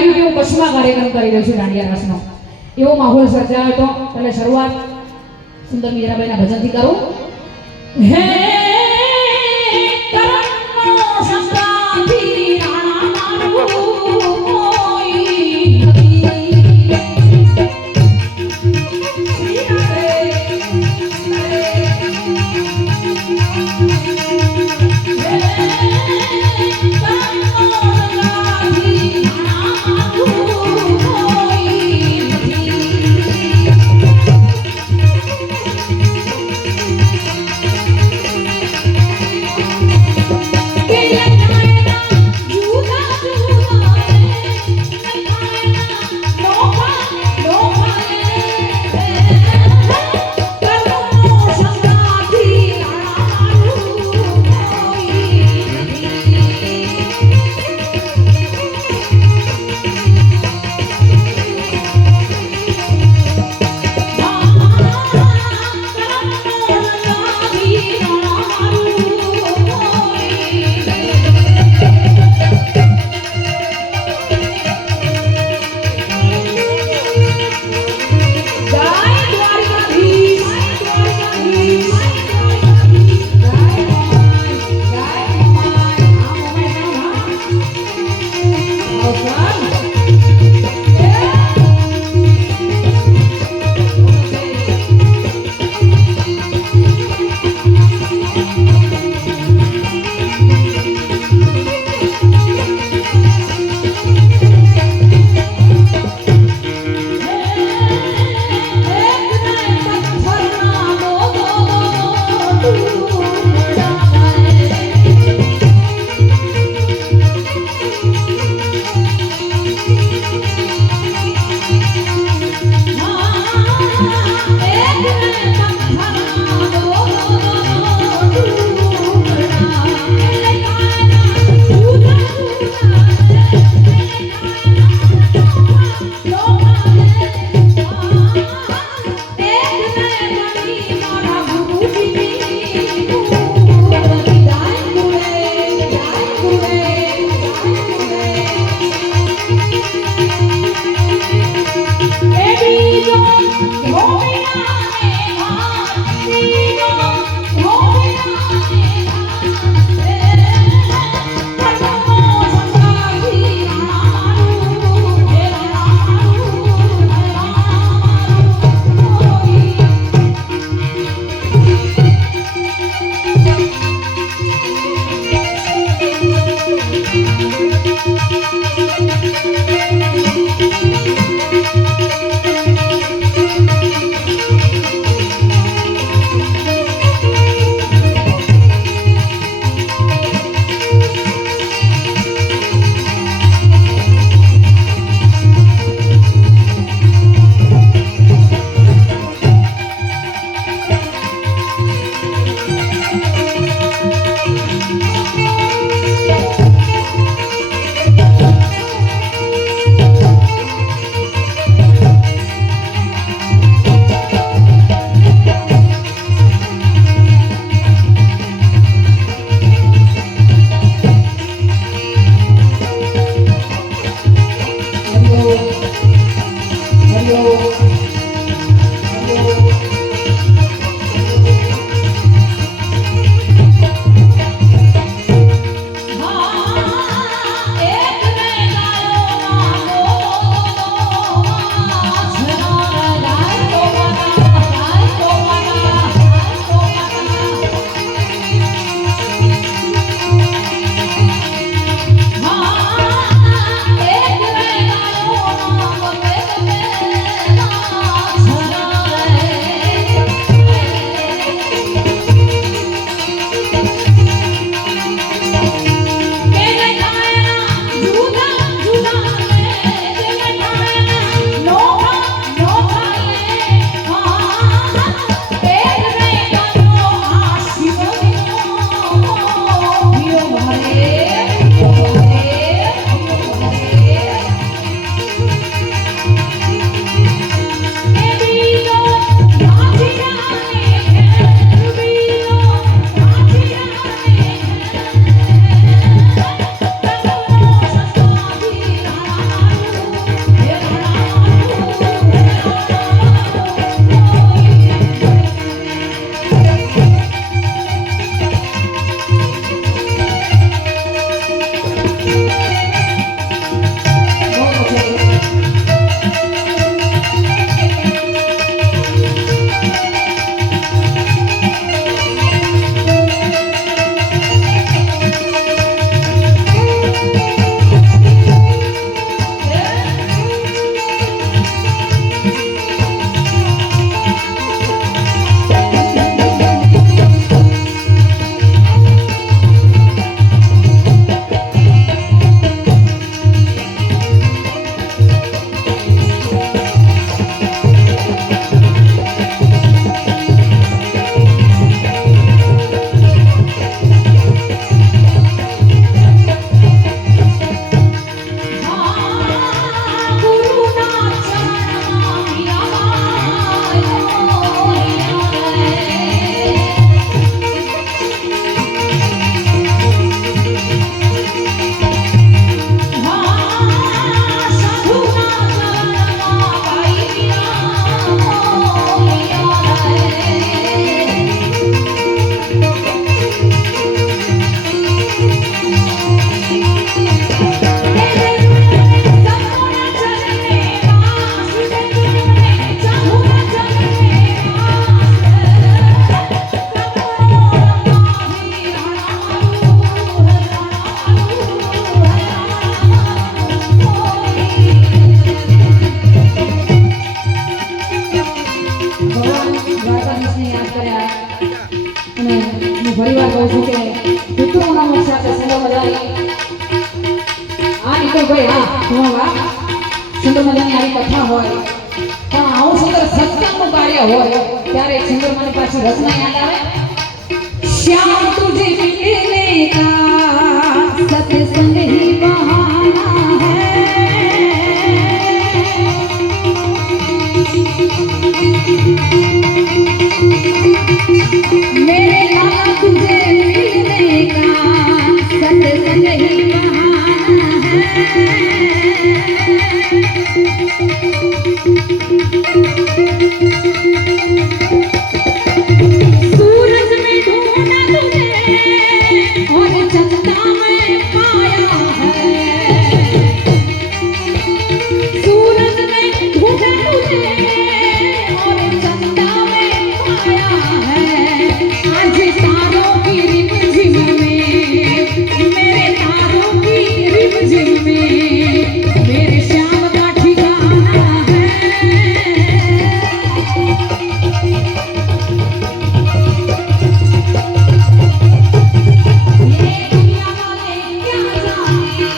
લાગ્યું કે હું કચ્છમાં કાર્યક્રમ કરી રહ્યો છું દાંડિયા રાસનો એવો માહોલ સર્જાયો હતો એટલે શરૂઆત સુંદર મીરાબાઈના ભજનથી કરું હે અરે હા વાહ સુંદર મજાની આવી કથા હોય પણ આવું સુંદર સત્સંગનું કાર્ય હોય ત્યારે એક સુંદર મને પાછી રચના યાદ આવે શ્યામ તુજે મિલને કા સત્સંગ ही बहाना है मेरे लाला तुझे मिलने का सत्संग ही बहाना है सूरज में ढूंढा तुझे और चंदा में पाया है सूरज में ढूंढा तुझे और चंदा में पाया है आज तारों की रिमझिम में मेरे तारों की रिमझिम में मेरे श्याम का ठिकाना है ये दुनिया वाले क्या जाने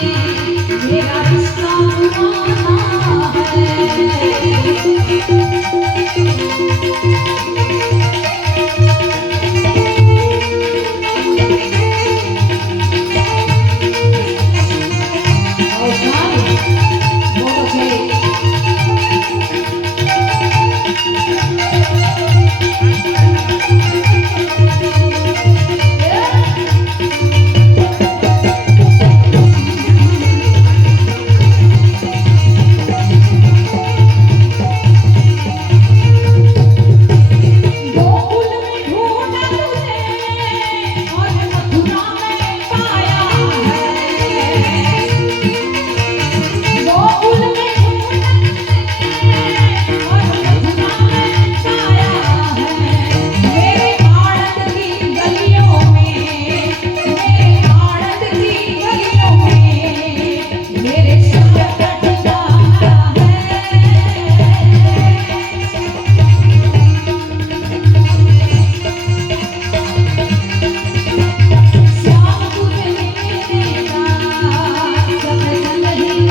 मेरा रिश्ता पुराना गोकुल में ढूंढा तुझे और मथुरा में पाया है गोकुल में ढूंढा तुझे और मथुरा में पाया है मेरे आनंद की गलियों में मेरे आनंद की गलियों में मेरे श्याम का ठिकाना है श्याम तुझे मिलने का सत्संग ही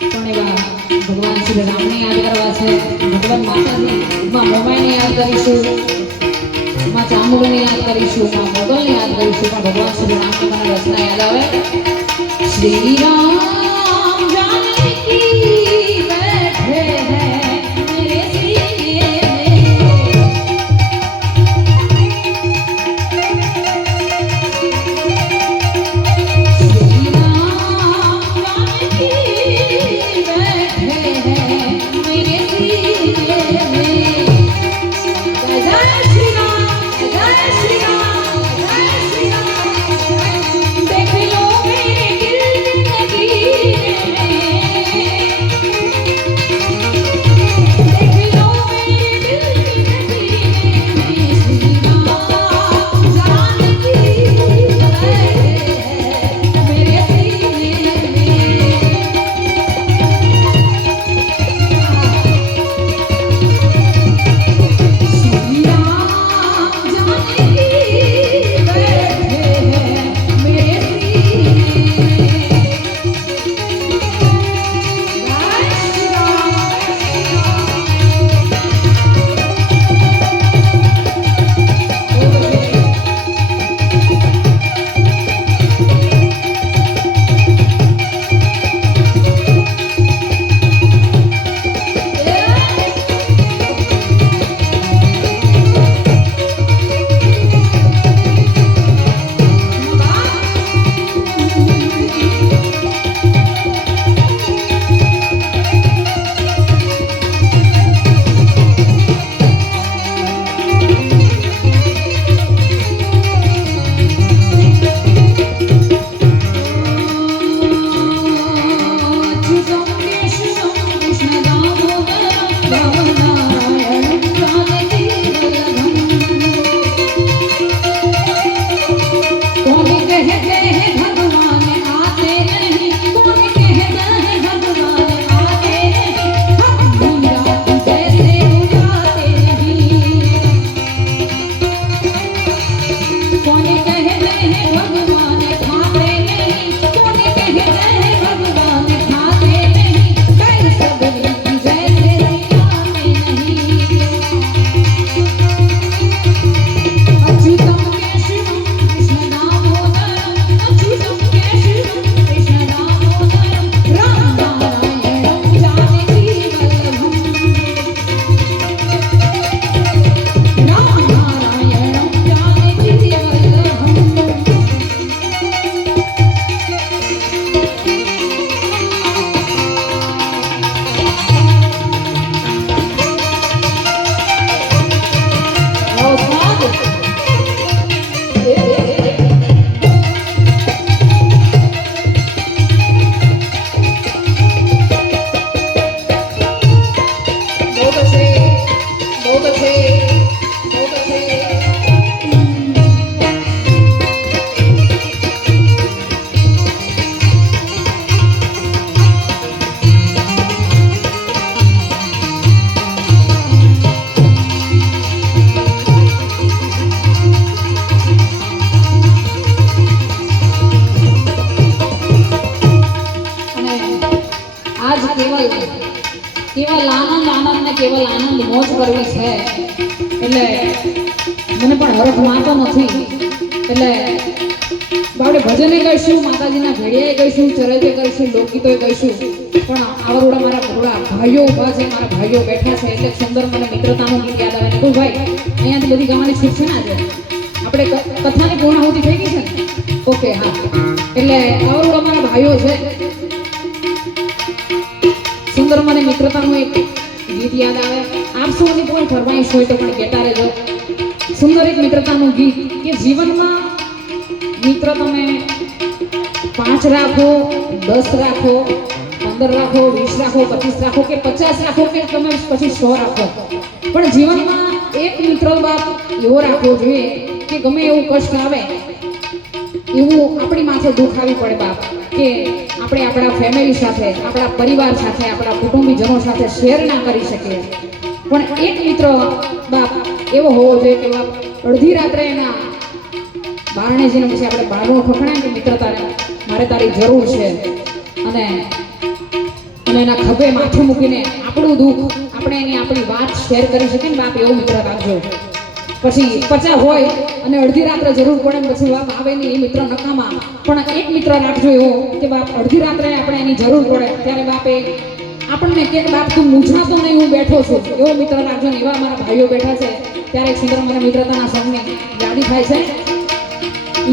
ભગવાન શ્રી રામને યાદ કરવા છે ભગવાન માતાજી માં મોમાઈને યાદ કરીશું માં ચામુંડાને યાદ કરીશું માં મોગલને યાદ કરીશું પણ ભગવાન શ્રી રામની મને રચના યાદ આવે શ્રી રામ जानकी बैठे हैं मेरे सीने श्री राम जानकी बैठे हैं मेरे सीने में जय श्री राम जय श्री राम जय श्री राम देख लो मेरे दिल की કરવી છે એટલે મને પણ હરખ માતો નથી એટલે આપણે ભજને ગાઈશું, માતાજીના ભેડિયાએ ગાઈશું, ચરજે ગાઈશું, લોકગીતોએ ગાઈશું, પણ આવરોડા મારા ભોળા ભાઈઓ ઊભા છે, મારા ભાઈઓ બેઠા છે એટલે સુંદર મને મિત્રતાનું ગીત યાદ આવે. નિકુલ ભાઈ અહીંયાથી બધી ગાવાની છૂટ છે ને આજે? આપણે કથાની પૂર્ણાહુતિ થઈ ગઈ છે ને? ઓકે હા, એટલે આવરોડા મારા ભાઈઓ છે, સુંદર મને મિત્રતાનું એક ગીત યાદ આવે. આપ સૌની કોઈ ફરમાઈશ હોય તો પણ કહેતા રહેજો. સુંદર એક મિત્રતાનું ગીત કે જીવનમાં મિત્ર તમે 5 રાખો, 10 રાખો, 15 રાખો, 20 રાખો, 25 રાખો કે 50 રાખો કે તમે પછી 100 રાખો, પણ જીવનમાં એક મિત્ર બાપ એવો રાખવો જોઈએ કે ગમે એવું કષ્ટ આવે, એવું આપણી માથે દુઃખ આવી પડે બાપ, કે આપણે આપણા ફેમિલી સાથે, આપણા પરિવાર સાથે, આપણા કુટુંબીજનો સાથે શેર ના કરી શકીએ, પણ એક મિત્ર બાપ એવો હોવો જોઈએ કે બાપ અડધી રાત્રે એના બારણે જઈને પછી આપણે બારણું ખખડાય કે મિત્ર મારે તારી જરૂર છે, અને એના ખભે માથું મૂકીને આપણું દુઃખ આપણે એની આપણી વાત શેર કરી શકીએ ને બાપ એવો મિત્ર રાખજો. પછી 50 હોય અને અડધી રાત્રે જરૂર પડે ને પછી બાપ આવે નહીં, એ મિત્ર નકામા, પણ એક મિત્ર રાખજો એવો કે બાપ અડધી રાત્રે આપણે એની જરૂર પડે ત્યારે બાપે આપણને કે બાપ તું મૂંઝાતો નહીં, હું બેઠો છું, એવો મિત્ર રાખજો ને. એવા અમારા ભાઈઓ બેઠા છે ત્યારે એક સુંદર મને મિત્રતાના સોંગની યાદી થાય છે.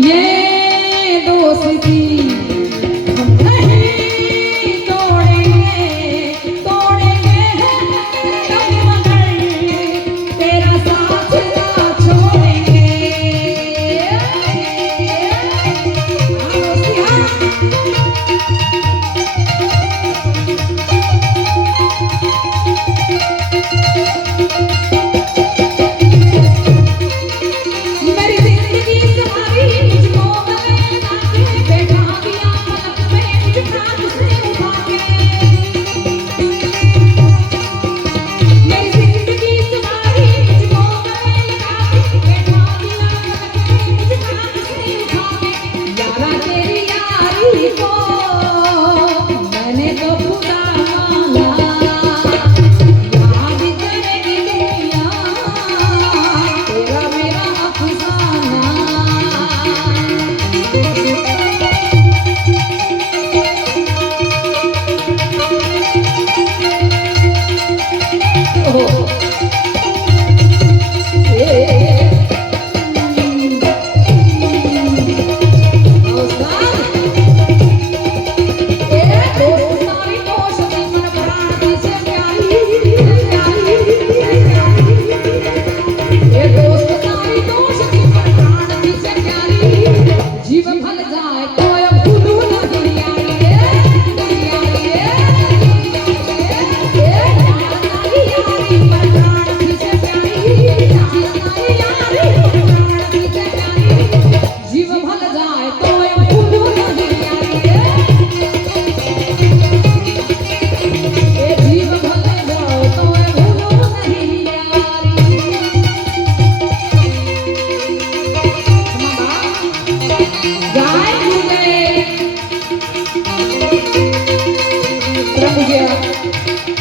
ये दोस्ती हम नहीं तोड़ेंगे, तोड़ेंगे कभी मगर तेरा साथ ना छोड़ेंगे. मेरी जिंदगी तुम्हारी मुझको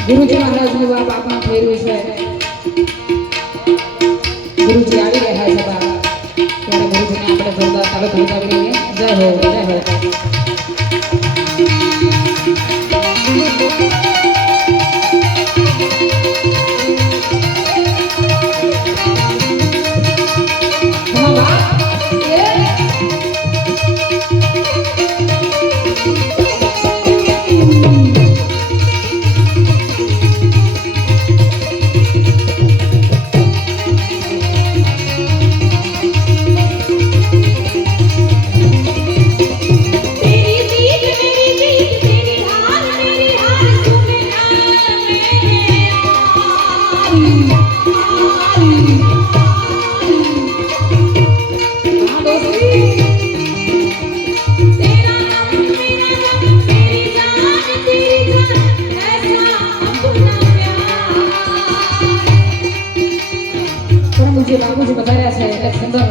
ગુરુજી મહારાજની વાત આપમાં થઈ રહી છે. ગુરુજી આવી રહ્યા છે બાપ, ત્યારે ગુરુજીને આપણે જોરદાર તાળીઓ બજાવી લઈએ. જય હો, જય હો. જે બાબુજી પધાર્યા છે એટલે સુંદર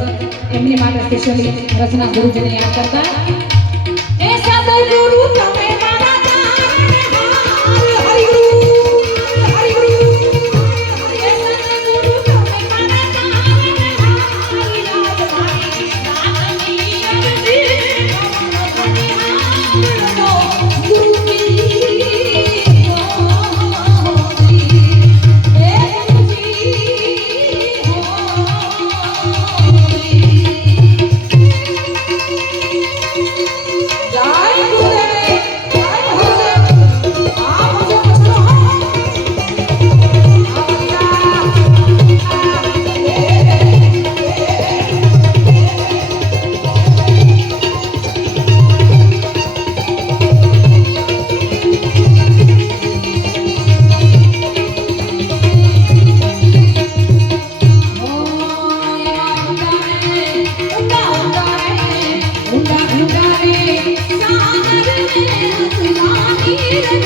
એમની માટે સ્પેશિયલી રચના ગુરુજીને યાદ કરતા. એ સદગુરુ તમે મારા જાન હાર, હરિ ગુરુ, હરિ ગુરુ, એ સદગુરુ Hãy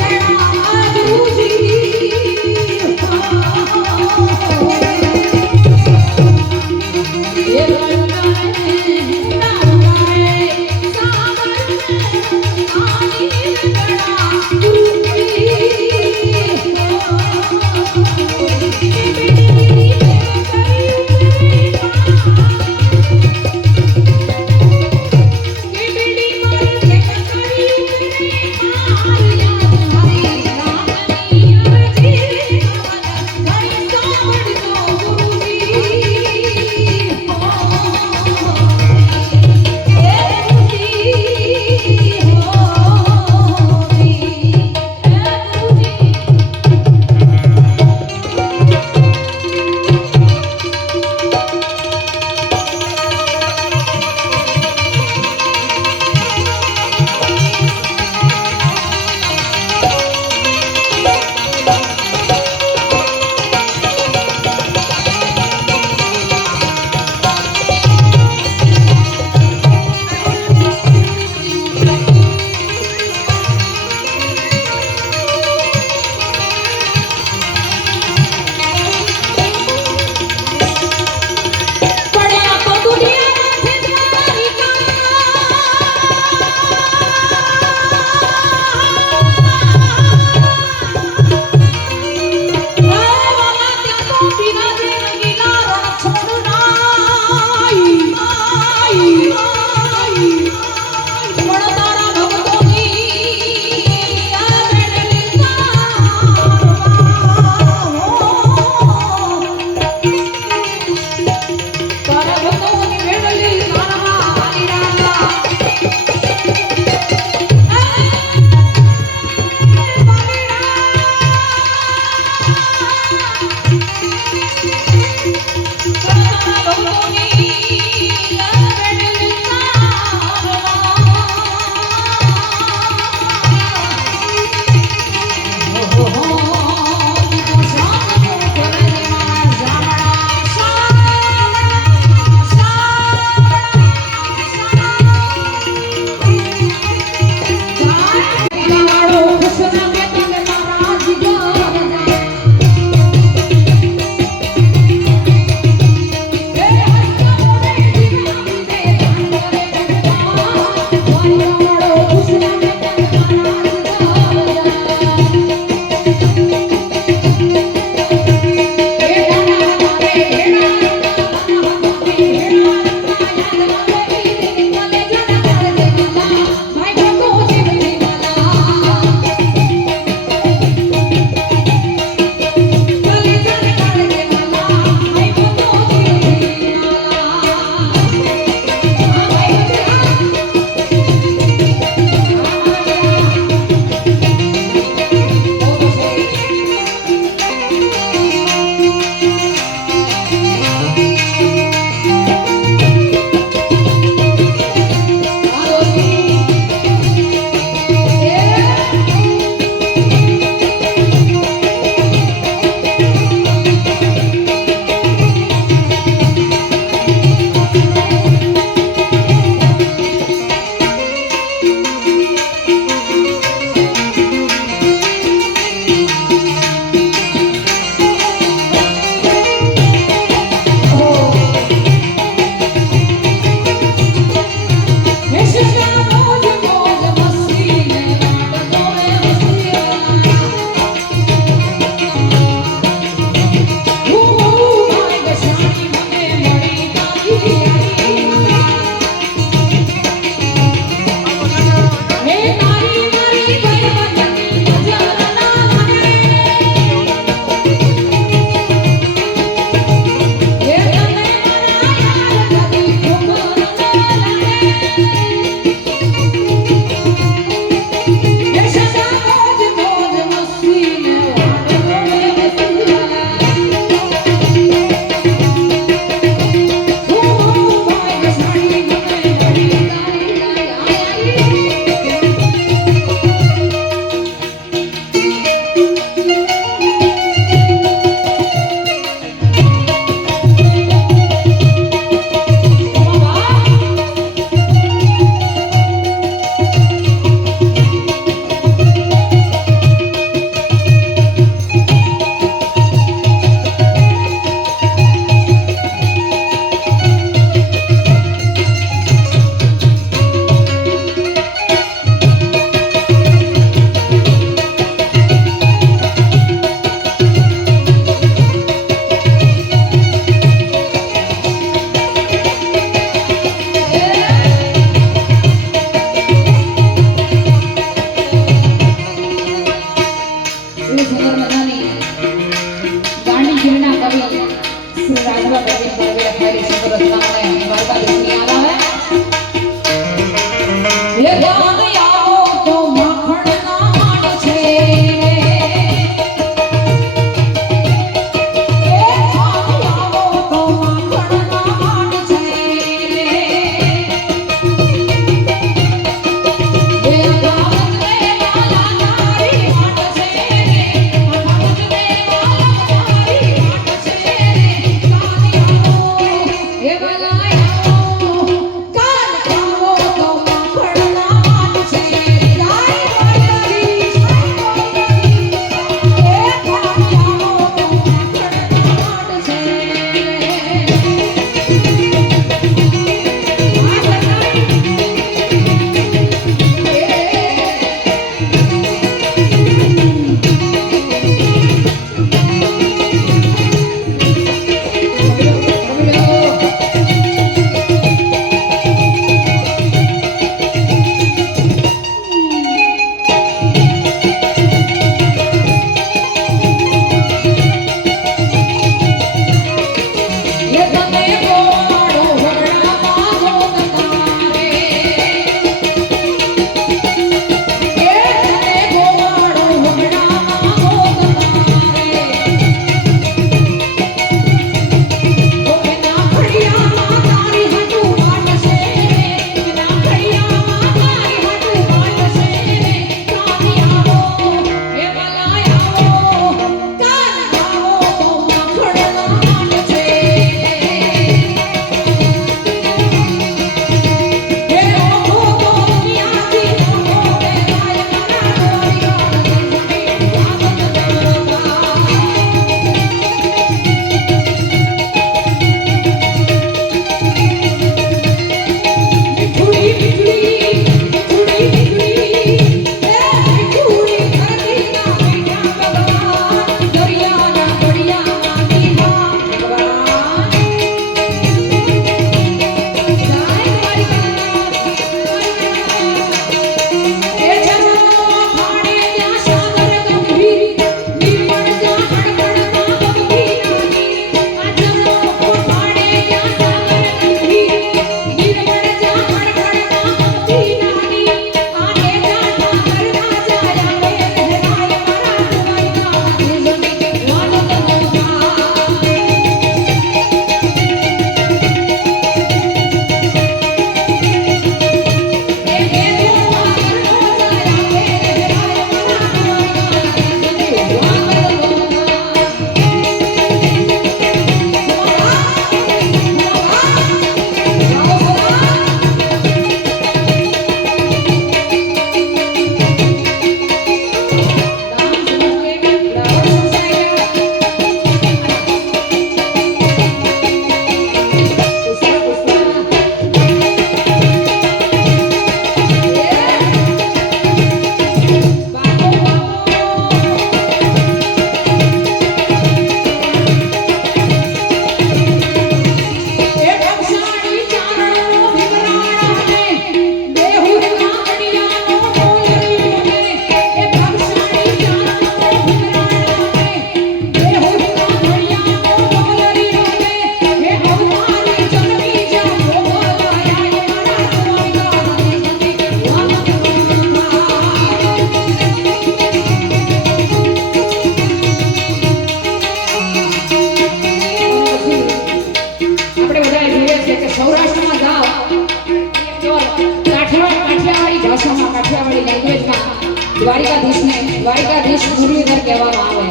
દ્વારિકાધીશ મુરલીધર કહેવામાં આવે.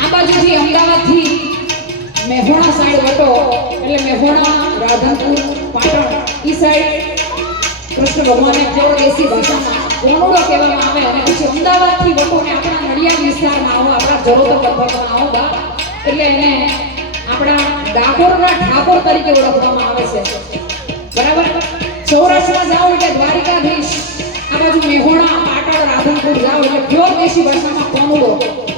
આ બાજુથી અમદાવાદથી મેહોણા સાઈડ વટો એટલે મેહોણા, રાધનપુર, પાટણ ઈ સાઈડ કૃષ્ણ ભગવાનને પ્યોર દેશી ભાષામાં કોનુડો કહેવામાં આવે. અને પછી અમદાવાદથી વટો ને આપણા નડિયાદ વિસ્તારમાં આવો, આપણા જરોતર પંથકમાં આવો બા એટલે એને આપણા ડાકોરના ઠાકોર તરીકે ઓળખવામાં આવે છે. બરાબર. સૌરાષ્ટ્રમાં જાઓ એટલે દ્વારિકાધીશ, આ બાજુ મેહોણા, પાટણ, રાધનપુર જાઓ એટલે પ્યોર દેશી ભાષામાં કોનુડો.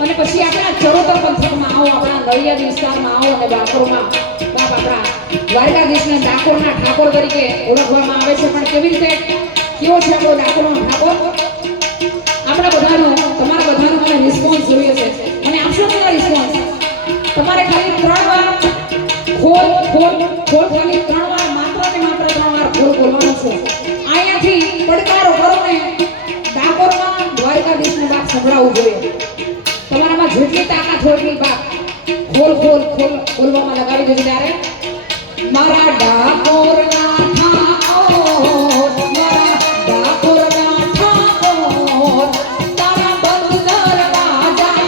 અને પછી આપણા ચરોતર પંથકમાં આવો, આપણા નડિયાદ વિસ્તારમાં આવો અને ડાકોરમાં બાપ આપણા દ્વારકાધીશને ડાકોરના ઠાકોર તરીકે ઓળખવામાં આવે છે. પણ કેવી રીતે કેવો છે આપણો ડાકોરનો ઠાકોર? આપણા બધાનો, તમારા બધાનો મને રિસ્પોન્સ જોઈએ છે. મને આપશો ને રિસ્પોન્સ? તમારે ખાલી 3 વાર ખોલ ખોલ ખોલ, ખાલી 3 વાર, માત્ર ને માત્ર 3 વાર ખોલ બોલવાનું છે. અહીંયાથી પડકારો કરો ને ડાકોરમાં દ્વારકાધીશને બાપ સંભળાવવું જોઈએ. તમારામાં જેટલી તાકાત હોય એટલી બાપ ખોલ ખોલ ખોલ બોલવામાં લગાવી દેજો. ત્યારે મારા ડાકોરના ઠાકોર, મારા ડાકોરના ઠાકોર, તારા બંધ દરવાજા.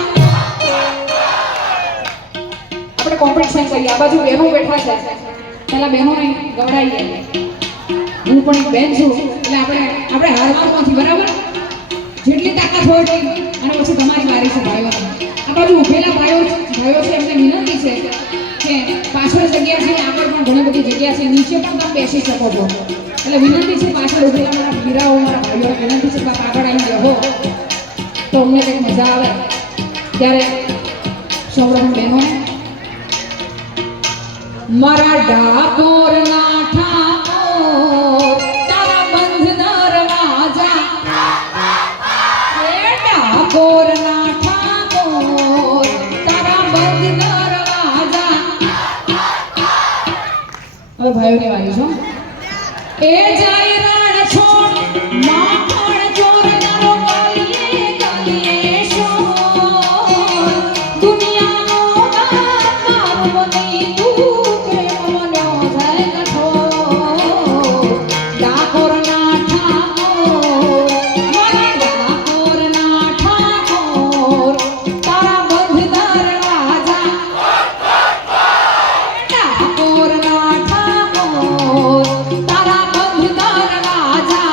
આપણે કોમ્પિટિશન કરીએ. આ બાજુ બહેનો બેઠા છે, પહેલા બહેનોને ગવડાવીએ. હું પણ એક બેન છું એટલે આપણે હારવામાંથી બરાબર જેટલી તાકાત હોય એટલી. અને પછી તમારી વારી છે ભાઈઓની. આ બાજુ ઉભેલા ભાઈઓ છે, એમને વિનંતી છે કે પાછળ જગ્યા છે, આગળ પણ ઘણી બધી જગ્યા છે, નીચે પણ તમે બેસી શકો છો. એટલે વિનંતી છે પાછળ ઉભેલા મારા વીરાઓ, મારા ભાઈઓ વિનંતી છે બાપ આગળ આવી રહો તો અમને કંઈક મજા આવે. ત્યારે સૌપ્રથમ બહેનોને મારા ડાકોરના ઠાકોર, તારા બંધ દરવાજા, ડાકોરના ઠાકોર, તારા બંધ દરવાજા. હવે ભાઈઓની વારી છો. એ જાય રણ છોડ માખણ ચોર નરો કાલીએ કાલીએ શોર, દુનિયાનો નાથ મારું નહીં તું કેમનો જાય કઠોર. ડાકોરના ઠાકોર, મારા ડાકોરના ઠાકોર, તારા બંધ દરવાજા, ડાકોરના ઠાકોર, તારા બંધ દરવાજા.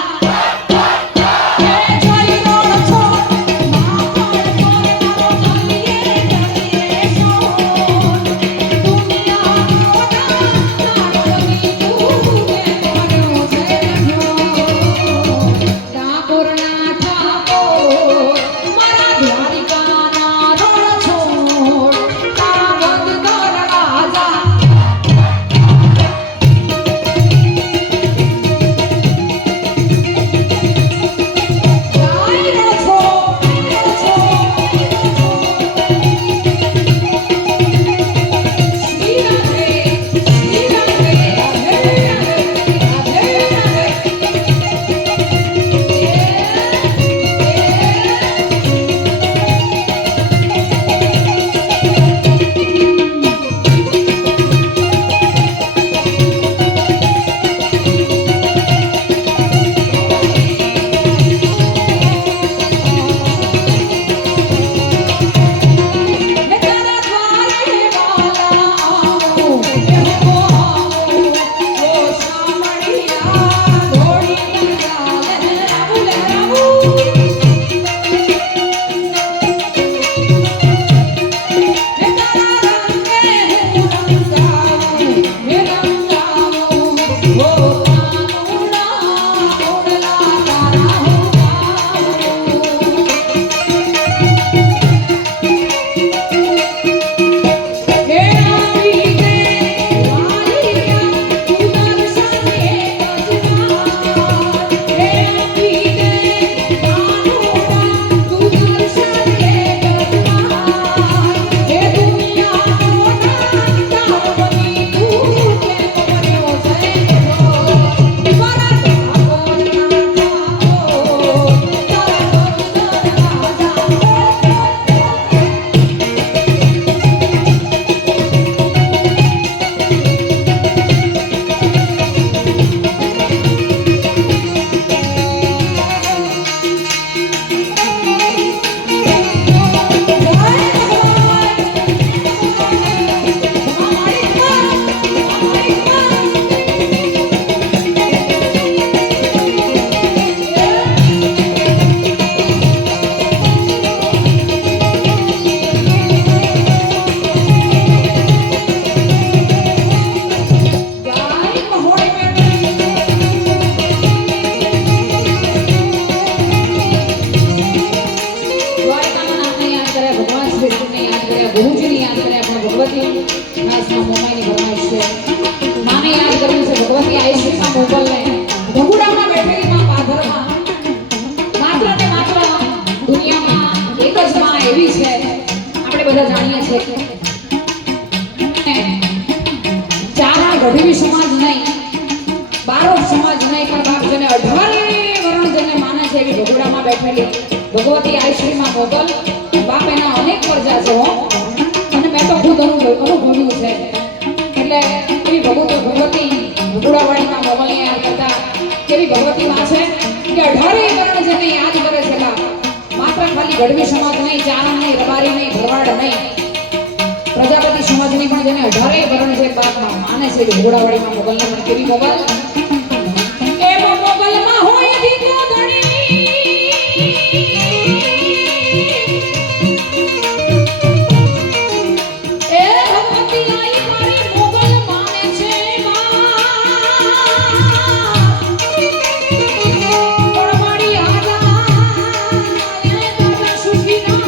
બેઠેલી ભગવતી આઈશ્રીમાં મોગલ બાપ એના અનેક પ્રજા છે હો અને મેં તો ખુદ અનુભવ્યું છે એટલે એવી ભગવતી ભગુડાવાડીમાં મોગલને યાદ કરતા કેવી ભગવતી માં છે કે 18 વર્ણ જેને યાદ કરે છે બાપ માત્ર ખાલી ગઢવી સમાજ નહીં ચારણ નહીં રબારી નહીં ભરવાડ નહીં પ્રજાપતિ સમાજની પણ જેને 18 વર્ણ છે બાપમાં માને છે કે ભગુડાવાડીમાં મોગલને પણ કેવી મોગલ એવો મોગલમાં હોય દીકો ધણી એ ભગવતી આઈ મારી મોગલ માને છે પરમાડી આજા એ દાદા સુખી ના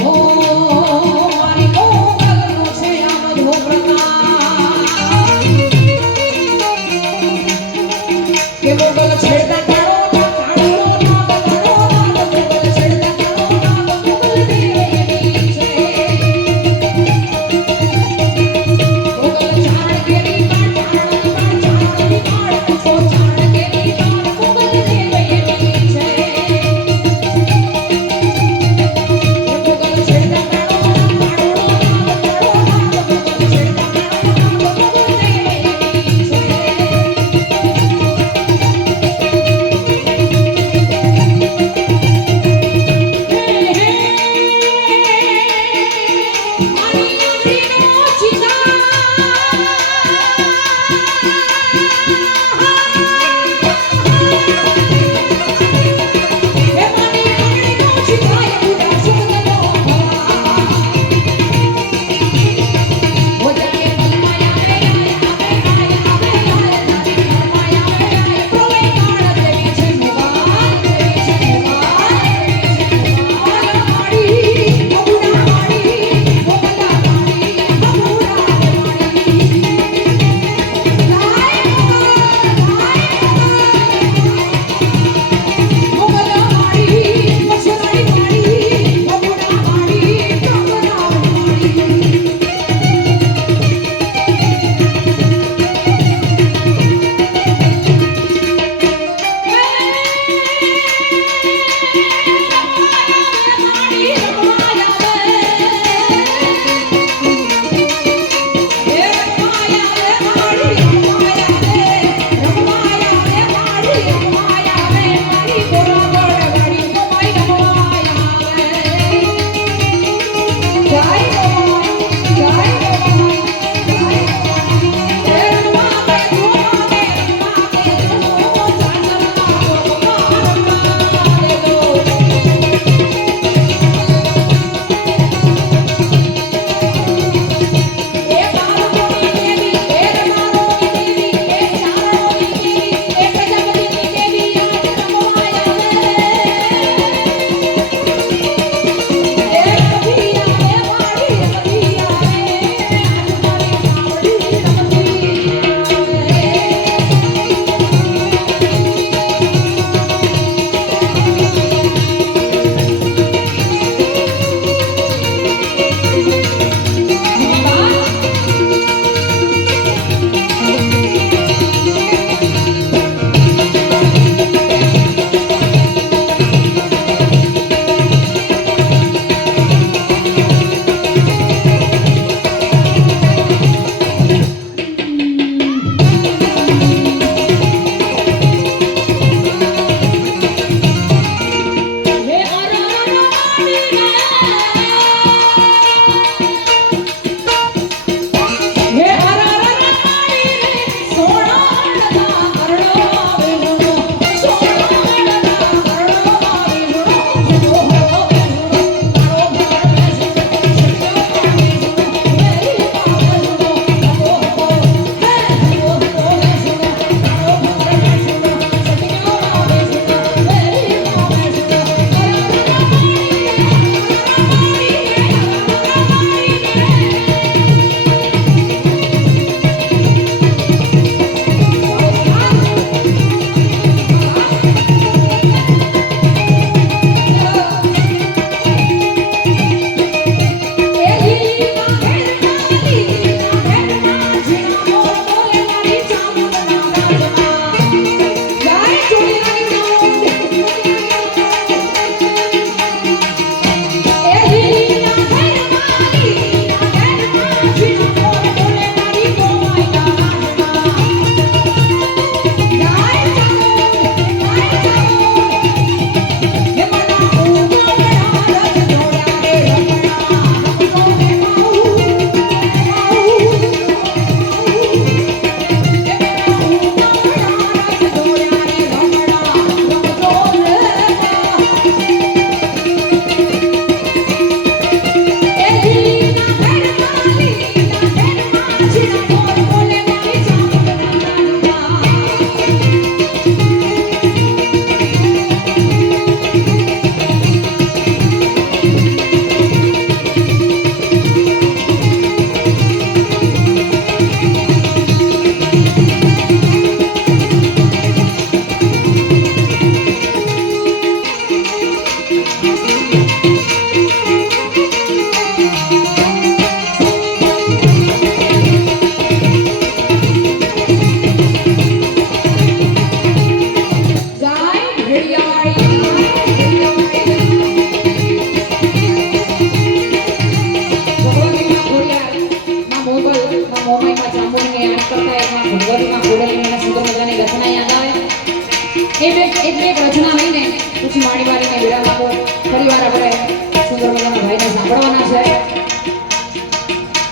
હો મારી મોગલ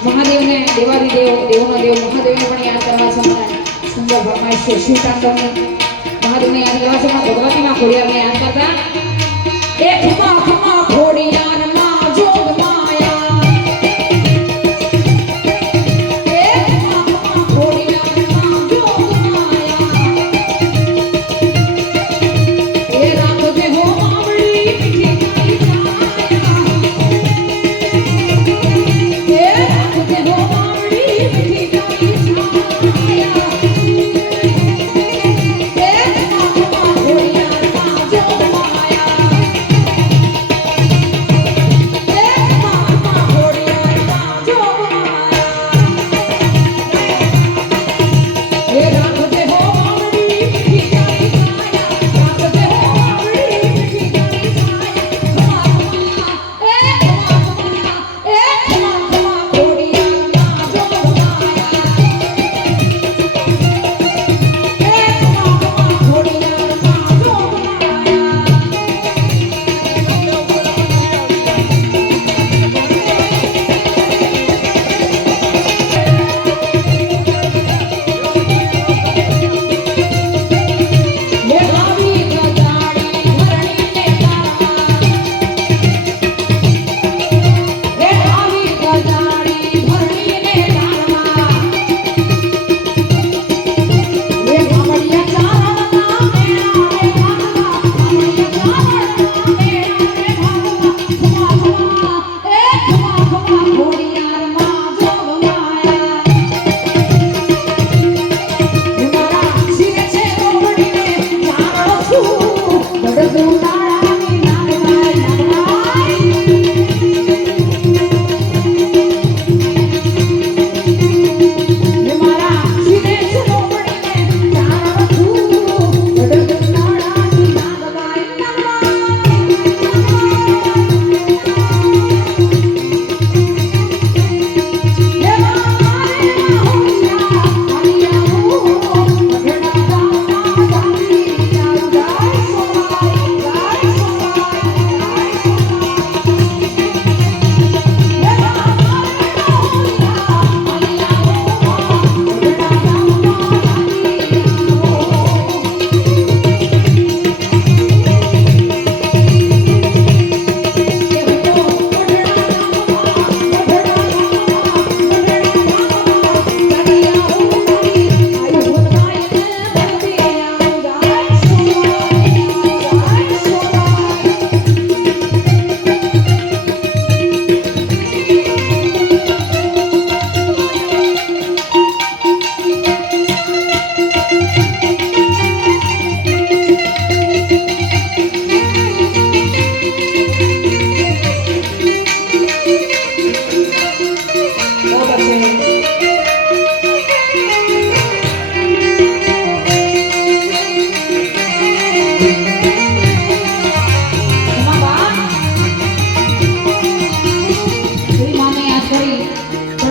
મહાદેવને દેવોનો દેવ મહાદેવને પણ યાદ કરવા છે. મારા સુંદર ફરમાઈશ છે શિવ તાંડવની. મહાદેવને યાદ કરવા છે. ભગવતીમાં ખોડિયારને યાદ કરતા એ ખમા ખમા ખોડિયારમાં જોગ માયા. એ ખમા ખમા ખોડિયારમાં જોગ માયા. એ રાખજે હો માવડી મીઠી કાળી છાયા. એ રાખજે હો માવડી મીઠી કાળી છાયા. એ ખમા ખમા ખોડિયારમાં જોગ માયા. એ ખમા ખમા ખોડિયારમાં જોગ માયા. એ રાખજે હો માવડી મીઠી કાળી છાયા. રાખજે હો માવડી મીઠી કાળી છાયા. ખમા ખમા એ ખમા ખમા એ ખમા ખમા ખોડિયારમાં જોગ માયા. એ ખમા ખમા ખોડિયારમાં જોગ માયા. એ આવી ગજાડી ધરણીને તારમાં. એ આવી ગજાડી ધરણીને તારમાં. એ મામડિયા ચારણના મેળા રે ભાગવા. મામડિયા ચારણના મેળા રે ભાગવા. ખમા ખમા એ ખમા ખમા ખોડિયારમાં જોગ માયા. મારા શિરે છે રોવડીને જાણો છું. બડદું તાળાની નાગવાય નાગવાય. મારા શિરે છે રોવડીને જાણો છું. બડદું તાળાની નાગવાય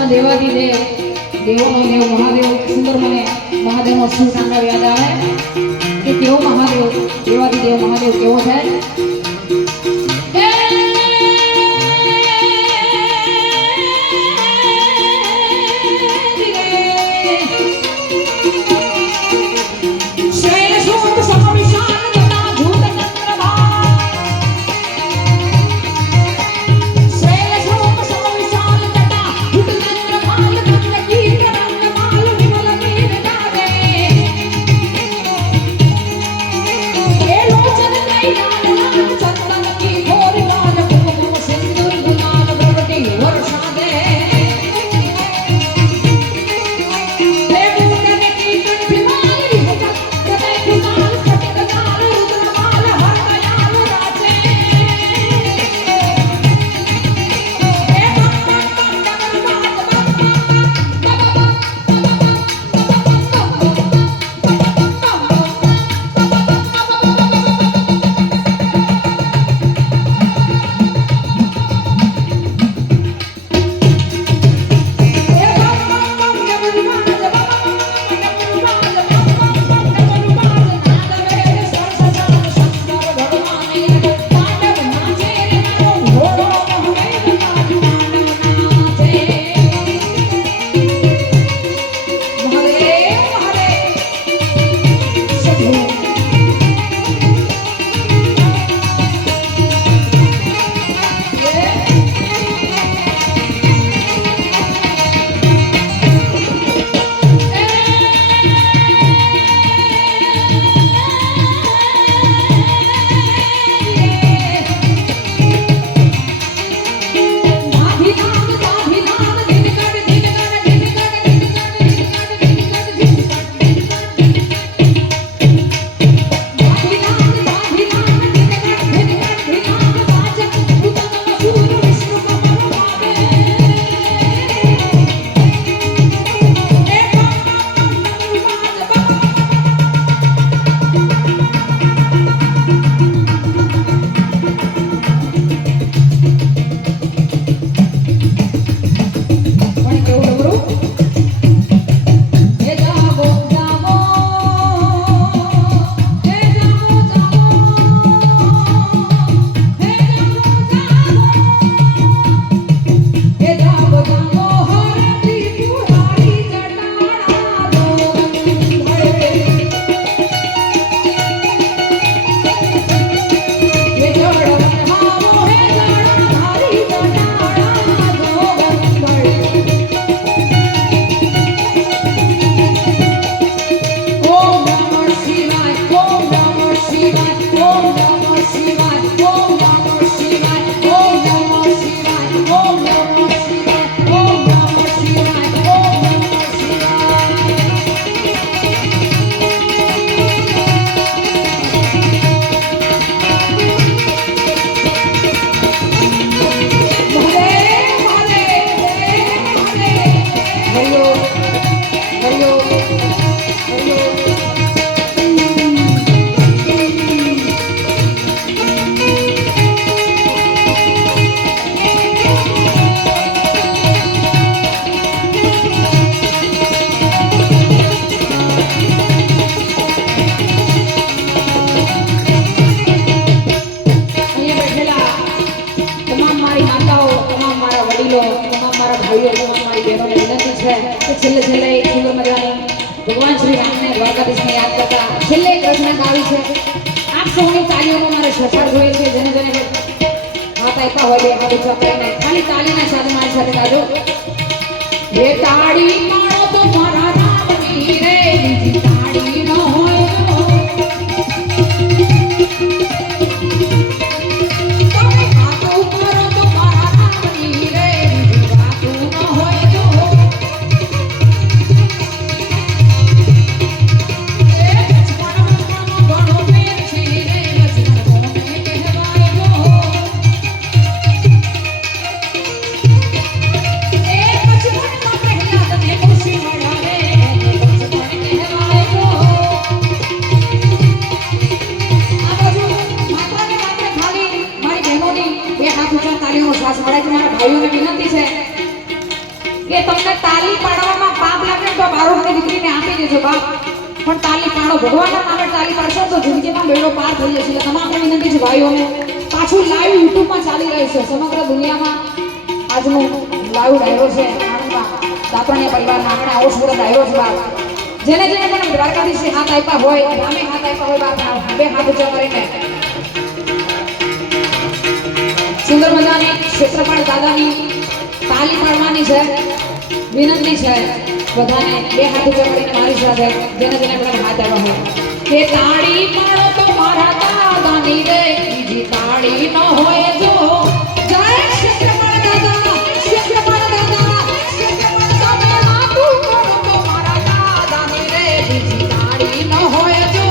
દેવાદિદેવ દેવોનો દેવ મહાદેવ સુંદર મને મહાદેવનો શિવ તાંડવ યાદ આવે કે કેવો મહાદેવ દેવાદિદેવ મહાદેવ કેવો છે. એ લોચન કઈ બહેનોને વિનંતી છે કે છેલ્લે છેલ્લે એક સુંદર મજાની ભગવાન શ્રી રામને દ્વારકાધીશને યાદ કરતા છેલ્લે એક રચના ગાવી છે. આપ સૌની તાળીઓનો મારે સહકાર જોઈએ છે. જેને જેને હાથ આપ્યા હોય બે હાથ ઊંચા કરીને ખાલી તાળીના સાથે મારી સાથે ગાજો. એ તાળી મારો તો મારા રામની રે, બીજી તાળી ન હોય ભાઈઓને વિનંતી છે કે તમને તાલી પાડવામાં પાપ લાગે તો બારોટની દીકરીને આપી દેજો બાપ, પણ તાલી પાડો ભગવાનના નામે તાલી પાડશો તો જિંદગીમાં બેડો પાર થઈ જશે. એટલે તમામને વિનંતી છે ભાઈઓને. પાછું લાઈવ યુટ્યુબમાં ચાલી રહ્યું છે સમગ્ર દુનિયામાં. આજનો લાઈવ ડાયરો છે દાપણિયા પરિવારના આંગણે આવો સુરત ડાયરો છે બાપ. જેને જેને પણ દ્વારકાધીશે હાથ આપ્યા હોય, રામે હાથ આપ્યા હોય બાપ, બે હાથ ઊંચા કરીને સુંદર મજાની ક્ષેત્રપાળ દાદાની તાલી પાડવાની છે. વિનંતી છે બધાને બે હાથ ઊંચા કરીને મારી સાથે જેને જેને પણ હાથ આવ્યા હોય કે તાળી પાડો તો મારા દાદાની રે, બીજી તાળી ન હોય જો. જય ક્ષેત્રપાળ દાદા, ક્ષેત્રપાળ દાદા, ક્ષેત્રપાળ દાદા, હાથું પાડો તો મારા દાદાની રે, બીજી તાળી ન હોય જો.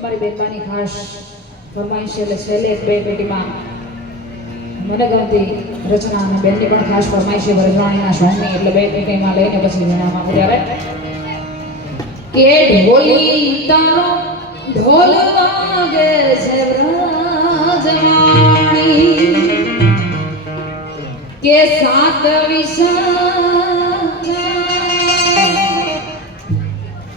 મારી બેનબાની ખાસ ફરમાઈશ છે એટલે છેલ્લે એક બે પેટીમાં મને ગમતી રચના અને બેનની પણ ખાસ ફરમાઈશ છે વરજવાણીના સોંગની એટલે બે પેટીમાં લઈને પછી જણાવવા ત્યારે કે ઢોલી તારો ઢોલ વાગે છે વ્રજવાણી કે સાત વિષા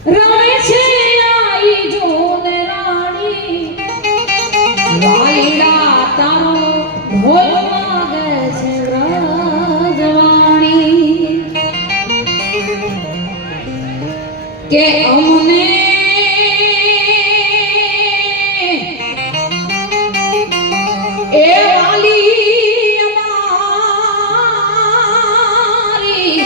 રમે છે આઈ જોને રાણી વાયડા તારો ઢોલ વાગે છે વ્રજવાણી કે અમને એ વાલી અમારી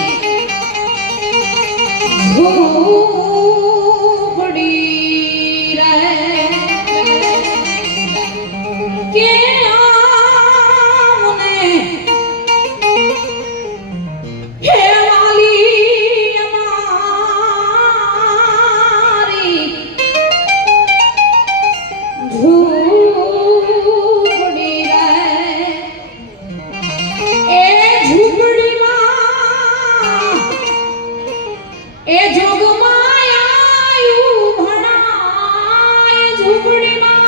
ઝૂંપડી રહે કે અમને હે વાલી અમારી ઝૂંપડી રહે એ ઝૂંપડીમાં એ જોગમાં આયું ભણાય ઝૂંપડીમાં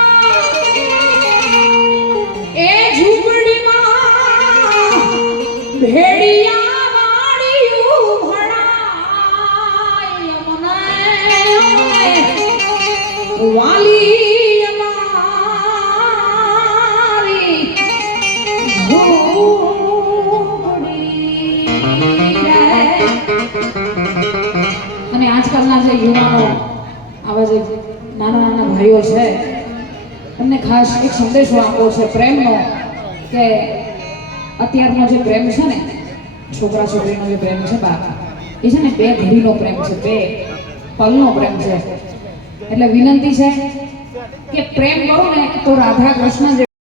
ભેડિયા વાળિયું ભણાય મને વાલી અમારી ઝૂંપડી રહે. અને આજકાલના જે યુવાનો આવા જે નાના નાના ભાઈઓ છે એમને ખાસ એક સંદેશો આપવો છે પ્રેમનો કે અત્યારનો જે પ્રેમ છે ને છોકરા છોકરીનો જે પ્રેમ છે બાપ એ છે ને બે ઘડીનો પ્રેમ છે બે પલનો પ્રેમ છે એટલે વિનંતી છે કે પ્રેમ કરો ને તો રાધા કૃષ્ણ